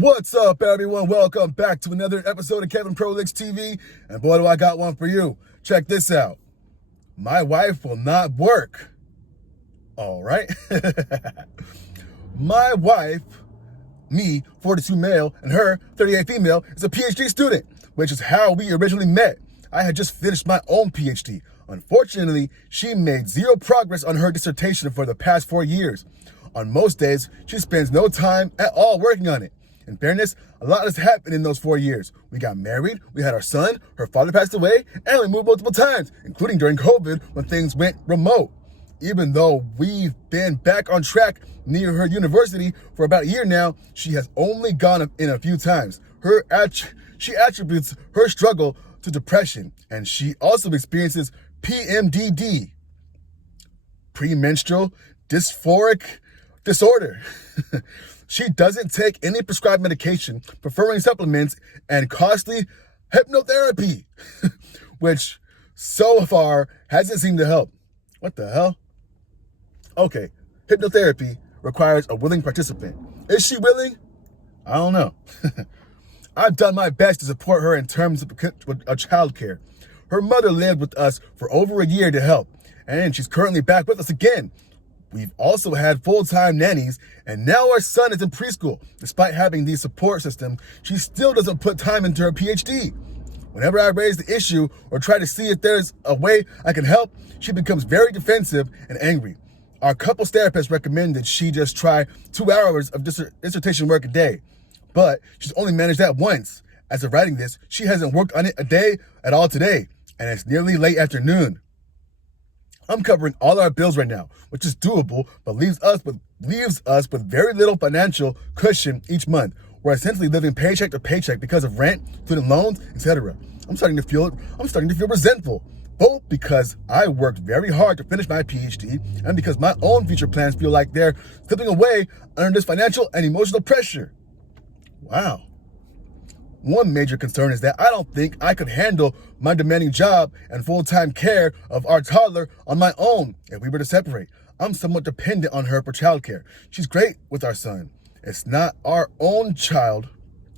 What's up, everyone? Welcome back to another episode of Kevin Prolix TV. And boy, do I got one for you. Check this out. My wife will not work. All right. My wife, me, 42 male, and her, 38 female, is a PhD student, which is how we originally met. I had just finished my own PhD. Unfortunately, she made zero progress on her dissertation for the past 4 years. On most days, she spends no time at all working on it. In fairness, a lot has happened in those 4 years. We got married, we had our son, her father passed away, and we moved multiple times, including during COVID when things went remote. Even though we've been back on track near her university for about a year now, she has only gone in a few times. She attributes her struggle to depression, and she also experiences PMDD, premenstrual dysphoric disorder. She doesn't take any prescribed medication, preferring supplements and costly hypnotherapy, which so far hasn't seemed to help. What the hell? Okay, hypnotherapy requires a willing participant. Is she willing? I don't know. I've done my best to support her in terms of childcare. Her mother lived with us for over a year to help, and she's currently back with us again. We've also had full-time nannies, and now our son is in preschool. Despite having these support systems, she still doesn't put time into her PhD. Whenever I raise the issue or try to see if there's a way I can help, she becomes very defensive and angry. Our couples therapist recommended she just try 2 hours of dissertation work a day, but she's only managed that once. As of writing this, she hasn't worked on it a day at all today, and it's nearly late afternoon. I'm covering all our bills right now, which is doable, but leaves us with very little financial cushion each month. We're essentially living paycheck to paycheck because of rent, student loans, etc. I'm starting to feel resentful, both because I worked very hard to finish my PhD and because my own future plans feel like they're slipping away under this financial and emotional pressure. Wow. One major concern is that I don't think I could handle my demanding job and full-time care of our toddler on my own if we were to separate. I'm somewhat dependent on her for childcare. She's great with our son. It's not our own child.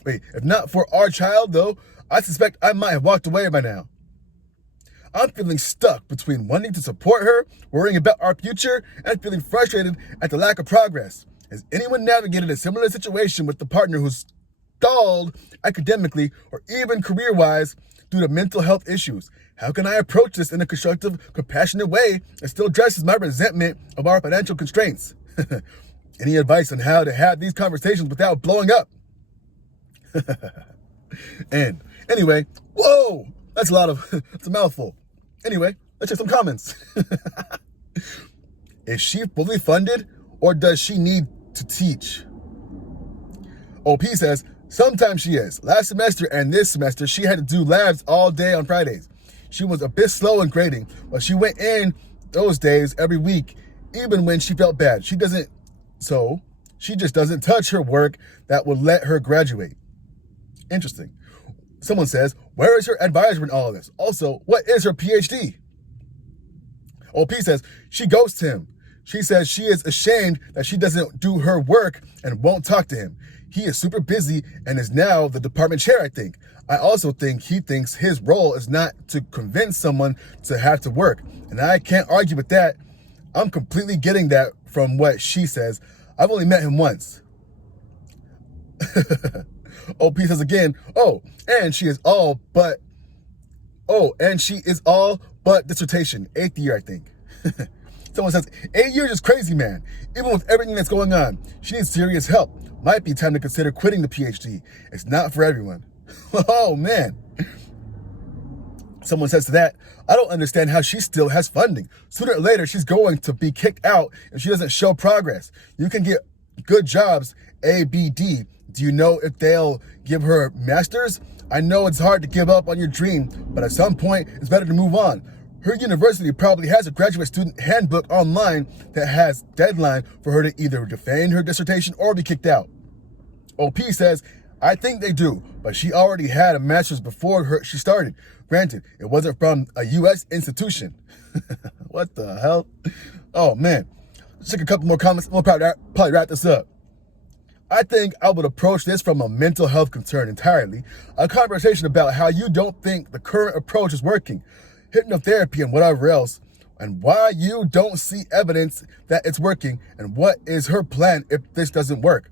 If not for our child, though, I suspect I might have walked away by now. I'm feeling stuck between wanting to support her, worrying about our future, and feeling frustrated at the lack of progress. Has anyone navigated a similar situation with the partner who's stalled academically or even career-wise due to mental health issues? How can I approach this in a constructive, compassionate way that still addresses my resentment of our financial constraints? Any advice on how to have these conversations without blowing up? And anyway, whoa, that's a mouthful. Anyway, let's check some comments. Is she fully funded or does she need to teach? OP says, sometimes she is. Last semester and this semester, she had to do labs all day on Fridays. She was a bit slow in grading, but she went in those days every week, even when she felt bad. She just doesn't touch her work that would let her graduate. Interesting. Someone says, where is her advisor in all of this? Also, what is her PhD? OP says, she ghosts him. She says she is ashamed that she doesn't do her work and won't talk to him. He is super busy and is now the department chair, I think. I also think he thinks his role is not to convince someone to have to work. And I can't argue with that. I'm completely getting that from what she says. I've only met him once. OP says again, and she is all but dissertation. 8th year, I think. Someone says, 8 years is crazy, man. Even with everything that's going on, she needs serious help. Might be time to consider quitting the PhD. It's not for everyone. Oh, man. Someone says to that, I don't understand how she still has funding. Sooner or later, she's going to be kicked out if she doesn't show progress. You can get good jobs, A, B, D. Do you know if they'll give her master's? I know it's hard to give up on your dream, but at some point, it's better to move on. Her university probably has a graduate student handbook online that has deadline for her to either defend her dissertation or be kicked out. OP says, I think they do, but she already had a master's before she started. Granted, it wasn't from a U.S. institution. What the hell? Oh, man. Let's take a couple more comments. We'll probably wrap this up. I think I would approach this from a mental health concern entirely, a conversation about how you don't think the current approach is working, hypnotherapy and whatever else, and why you don't see evidence that it's working, and what is her plan if this doesn't work.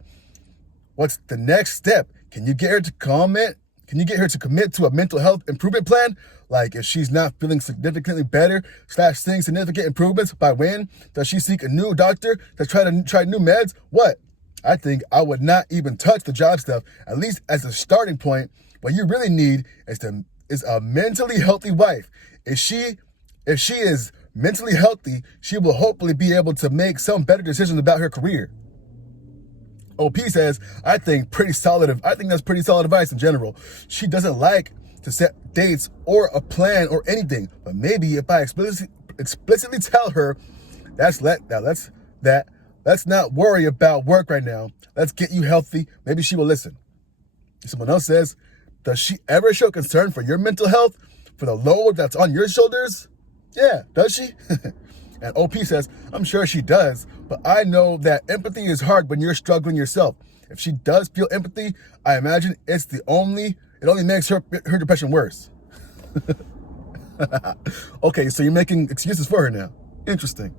What's the next step? Can you get her to comment? Can you get her to commit to a mental health improvement plan? Like if she's not feeling significantly better / seeing significant improvements, by when? Does she seek a new doctor to try new meds? What? I think I would not even touch the job stuff, at least as a starting point. What you really need is a mentally healthy wife. If she is mentally healthy, she will hopefully be able to make some better decisions about her career. OP says, I think that's pretty solid advice in general. She doesn't like to set dates or a plan or anything, but maybe if I explicitly tell her, let's not worry about work right now. Let's get you healthy. Maybe she will listen. Someone else says, does she ever show concern for your mental health, for the load that's on your shoulders? Yeah, does she? And OP says, I'm sure she does, but I know that empathy is hard when you're struggling yourself. If she does feel empathy, I imagine it only makes her depression worse. Okay, so you're making excuses for her now. Interesting.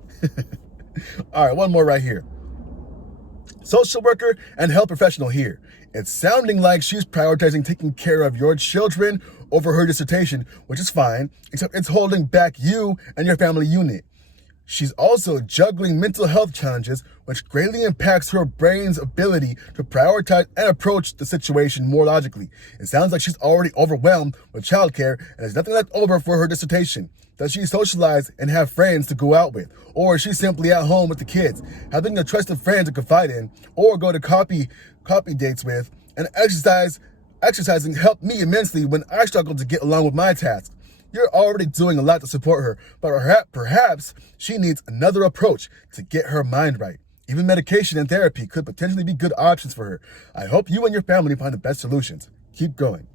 All right, one more right here. Social worker and health professional here. It's sounding like she's prioritizing taking care of your children over her dissertation, which is fine, except it's holding back you and your family unit. She's also juggling mental health challenges, which greatly impacts her brain's ability to prioritize and approach the situation more logically. It sounds like she's already overwhelmed with childcare and there's nothing left over for her dissertation. Does she socialize and have friends to go out with? Or is she simply at home with the kids, having a trusted friend to confide in, or go to copy dates with? And exercising helped me immensely when I struggled to get along with my tasks. You're already doing a lot to support her, but perhaps she needs another approach to get her mind right. Even medication and therapy could potentially be good options for her. I hope you and your family find the best solutions. Keep going.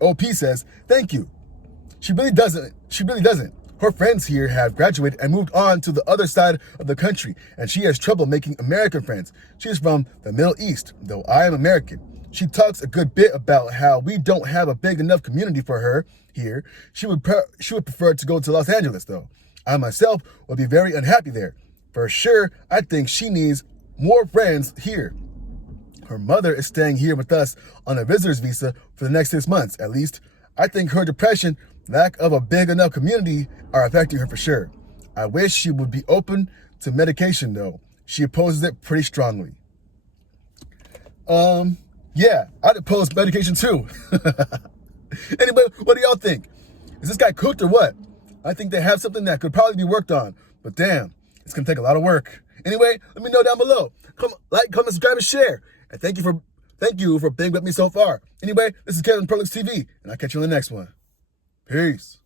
OP says, thank you. She really doesn't. Her friends here have graduated and moved on to the other side of the country, and she has trouble making American friends. She's from the Middle East, though I am American. She talks a good bit about how we don't have a big enough community for her here. She would prefer to go to Los Angeles, though. I myself would be very unhappy there. For sure, I think she needs more friends here. Her mother is staying here with us on a visitor's visa for the next 6 months, at least. I think her depression, lack of a big enough community are affecting her for sure. I wish she would be open to medication, though. She opposes it pretty strongly. Yeah, I'd oppose medication too. Anyway, what do y'all think? Is this guy cooked or what? I think they have something that could probably be worked on, but damn, it's gonna take a lot of work. Anyway, let me know down below. Comment, subscribe, and share. And thank you for being with me so far. Anyway, this is Kevin Perlix TV, and I'll catch you on the next one. Peace.